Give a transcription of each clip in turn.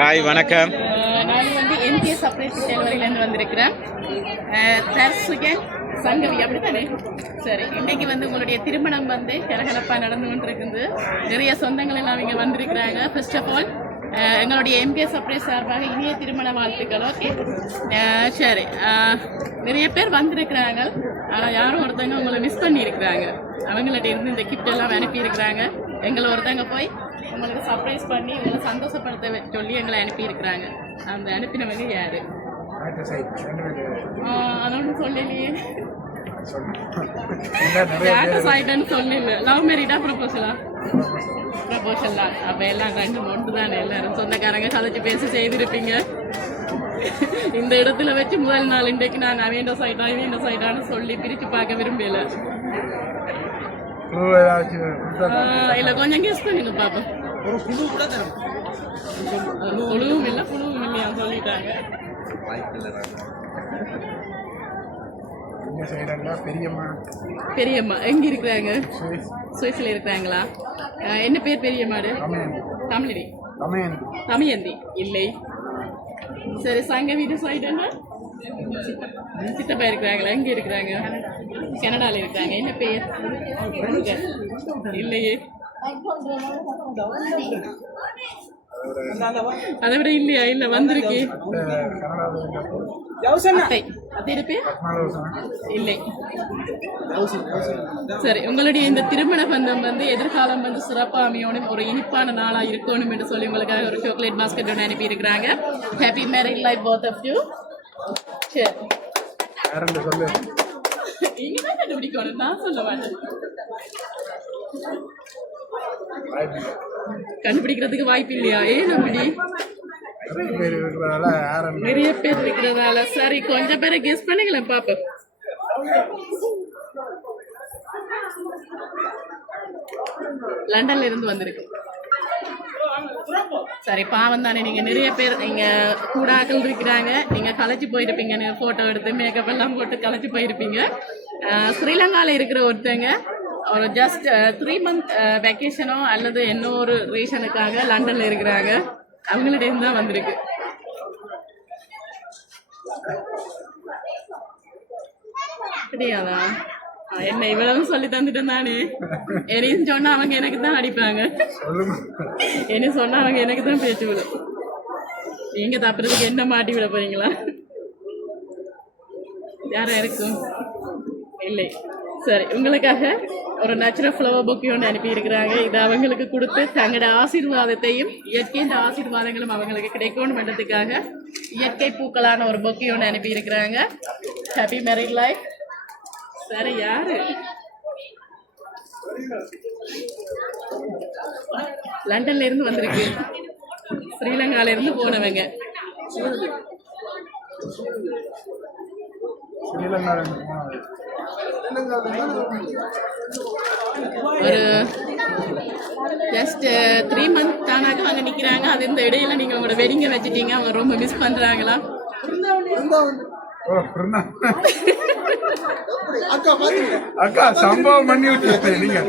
Hi வணக்கம். நான் வந்து எம்கே சப்ளைஸ் டெலிவரியிலேருந்து வந்திருக்கிறேன். தர்சுகன் சங்கவி அப்படித்தானே? சரி, இன்னைக்கு வந்து உங்களுடைய திருமணம் வந்து கலகலப்பாக நடந்து கொண்டிருக்குது. நிறைய சொந்தங்கள் எல்லாம் இங்கே வந்திருக்கிறாங்க. ஃபர்ஸ்ட் ஆஃப் ஆல் எங்களுடைய எம்கே சப்ளைஸ் சார்பாக இனிய திருமண வாழ்த்துக்கள். ஓகே, சரி. நிறைய பேர் வந்திருக்கிறாங்க, ஆனால் யாரும் ஒருத்தவங்க உங்களை மிஸ் பண்ணியிருக்கிறாங்க. அவங்கள்ட்ட இருந்து இந்த கிஃப்ட் எல்லாம் அனுப்பியிருக்கிறாங்க. எங்களை ஒருத்தவங்க போய் உங்களுக்கு சர்ப்ரைஸ் பண்ணி உங்களை சந்தோஷப்படுத்த சொல்லி எங்களை அனுப்பியிருக்கிறாங்க. அந்த அனுப்பினவங்க யாரு? அதோட சொல்லலையே. சைடுன்னு சொல்லல. லவ் மேரிடா ப்ரொபோசலா? ப்ரொபோசல் தான். அப்போ எல்லாம் ரெண்டு ஒன்று தானே. எல்லாரும் சொந்தக்காரங்க கதைச்சு பேசி செய்திருப்பீங்க. இந்த இடத்துல வச்சு முதல் நாள் இன்றைக்கு நான் அவன் சைடான்னு சொல்லி பிரித்து பார்க்க விரும்பல. இல்லை, கொஞ்சம் கெஸ் பண்ணுங்க பாப்போம். புழுவும் இல்லை புழுவும் இல்லையா சொல்லிட்டாங்க. பெரியம்மா எங்க இருக்கிறாங்க? சுவிஸ்ல இருக்கிறாங்களா? என்ன பேர் பெரியம்மாடு? தமிழி தமியந்தி இல்லை. சரி, சங்க வீட்டு சைடுன்னா சித்தப்பா இருக்கிறாங்களா? எங்க இருக்கிறாங்க? கனடால இருக்காங்க. என்ன பேர்? இல்லையே. அதை விட இல்லையா? இல்ல வந்திருக்கு. இல்லை. சரி, உங்களுடைய இந்த திருமண பந்தம் வந்து எதிர்காலம் வந்து சிறப்பாக அமையணும், ஒரு இனிப்பான நாளா இருக்கணும் என்று சொல்லி உங்களுக்காக ஒரு சாக்லேட் பாஸ்கெட் ஒன்று அனுப்பி இருக்கிறாங்க. Happy married life both of you. சரி, இங்கதான் கண்டுபிடிக்கணும், நான் சொல்ல மாட்டேன். கண்டுபிடிக்கிறதுக்கு வாய்ப்பு இல்லையா? ஏன் அப்படி? நிறைய பேர் இருக்கிறதால. சரி, கொஞ்சம் பேரை கெஸ் பண்ணுங்களேன் பாப்போம். லண்டன்ல இருந்து வந்திருக்கு. சரி, பாவம் தானே. நீங்க நிறைய பேர் இங்க கூடாக்கள் இருக்கிறாங்க. நீங்க களைச்சு போயிருப்பீங்க. நீங்க போட்டோ எடுத்து மேக்கப் எல்லாம் போட்டு களைச்சு போயிருப்பீங்க. ஸ்ரீலங்கால இருக்கிற ஒருத்தங்க ஒரு ஜஸ்ட் 3 month வெக்கேஷனோ அல்லது என்ன ஒரு ரீசனுக்காக லண்டன்ல இருக்கிறாங்க. அவங்கள்ட்ட இருந்து தான் வந்திருக்கு. கிடையாதா? என்ன இவ்வளவு சொல்லி தந்துட்டேன் தானே. என்னையும் சொன்னா அவங்க எனக்கு தான் அடிப்பாங்க. என்ன சொன்னா அவங்க எனக்கு தான் பேச்சு விடும். நீங்க தப்புறதுக்கு என்ன மாட்டி விட போறீங்களா? யாரா இருக்கும்? இல்லை. சரி, உங்களுக்காக ஒரு நேச்சுரல் ஃப்ளவர் பொக்கே ஒன்று அனுப்பி இருக்கிறாங்க. இது அவங்களுக்கு கொடுத்து தங்களோட ஆசீர்வாதத்தையும் இயற்கையின் ஆசீர்வாதங்களும் அவங்களுக்கு கிடைக்கணும் பண்ணுறதுக்காக இயற்கை பூக்களான ஒரு பொக்கே ஒன்று அனுப்பி இருக்கிறாங்க. Happy married life. சரி, யாரு? லண்டன்ல இருந்து வந்திருக்கு. ஸ்ரீலங்கால இருந்து போனவங்க. ஒரு ஜஸ்ட் 3 month தானாக அங்கே நிற்கிறாங்க. அது இந்த இடையில நீங்கள் உங்களோட வெடிங்க வச்சுட்டீங்க. அவங்க ரொம்ப மிஸ் பண்ணுறாங்களா? அக்கா சம்பவம் பண்ணி விட்டு நீங்க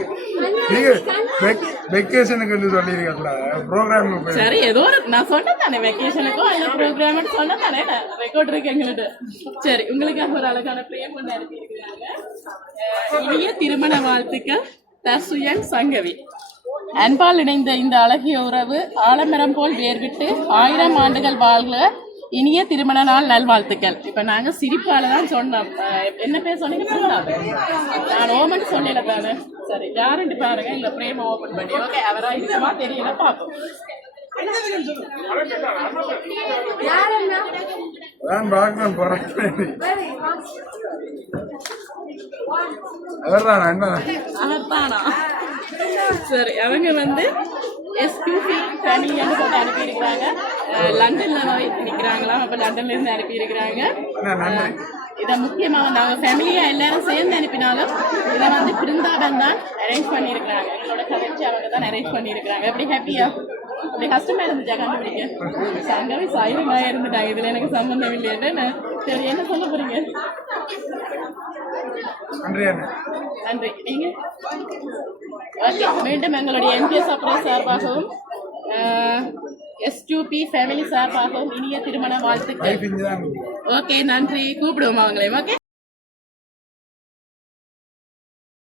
வெக்கேஷனுக்கு சொல்லிருக்கல ப்ரோக்ராம். சரி, ஏதோ நான் சொன்னேன் தானே வெக்கேஷனுக்கோ இல்லை ப்ரோக்ராம் சொன்னேன் தானே. ரெக்கார்ட் இருக்கு எங்கள்கிட்ட. சரி, உங்களுக்காக ஒரு அழகான பிரேம் ஒன்று அனுப்பியிருக்கிறாங்க. இனிய திருமண வாழ்த்துக்கள் தர்சுயன் சங்கவி. அன்பால் இணைந்த இந்த அழகிய உறவு ஆலமரம் போல் வேர்விட்டு 1000 ஆண்டுகள் வாழ்க. இனிய திருமண நாள் நல்வாழ்த்துக்கள். இப்போ நாங்கள் சிரிப்பால தான் சொன்னோம். என்ன பேர் சொன்னீங்க? நான் ஓமன் சொல்லல தானே. சரி, யாருன்னு பாருங்க இந்த பிரேம ஓபன் பண்ணி. ஓகே, அவரா இருக்குமா தெரியல, பார்ப்போம். அவர்தானா? சரி, அவங்க வந்து எஸ்கியூபி ஃபேமிலியாக போட்டு அனுப்பியிருக்கிறாங்க. லண்டன்ல நிற்கிறாங்களாம். அப்போ லண்டன்ல இருந்து அனுப்பியிருக்கிறாங்க. இதை முக்கியமாக நாங்கள் ஃபேமிலியாக எல்லாரும் சேர்ந்து அனுப்பினாலும் இதை வந்து பிருந்தாவன் தான் அரேஞ்ச் பண்ணியிருக்கிறாங்க. எங்களோட கதைச்சி அவங்க தான் அரேஞ்ச் பண்ணியிருக்கிறாங்க. எப்படி ஹாப்பியா? அப்படி கஷ்டமாக இருந்துச்சா கண்டுபிடிக்க? சங்கவி சைலண்டாக இருந்துட்டாங்க. இதில் எனக்கு சம்பந்தம் இல்லையா? சரி, என்ன சொல்ல போறீங்க? நன்றி. நீங்க மீண்டும் எங்களுடைய எம்கே சப்ளைஸ் சார்பாகவும் S2P ஃபேமிலி சார்பாகவும் இனிய திருமண வாழ்த்துக்கள். ஓகே, நன்றி. கூப்பிடுவோம் அவங்களையும். ஓகே.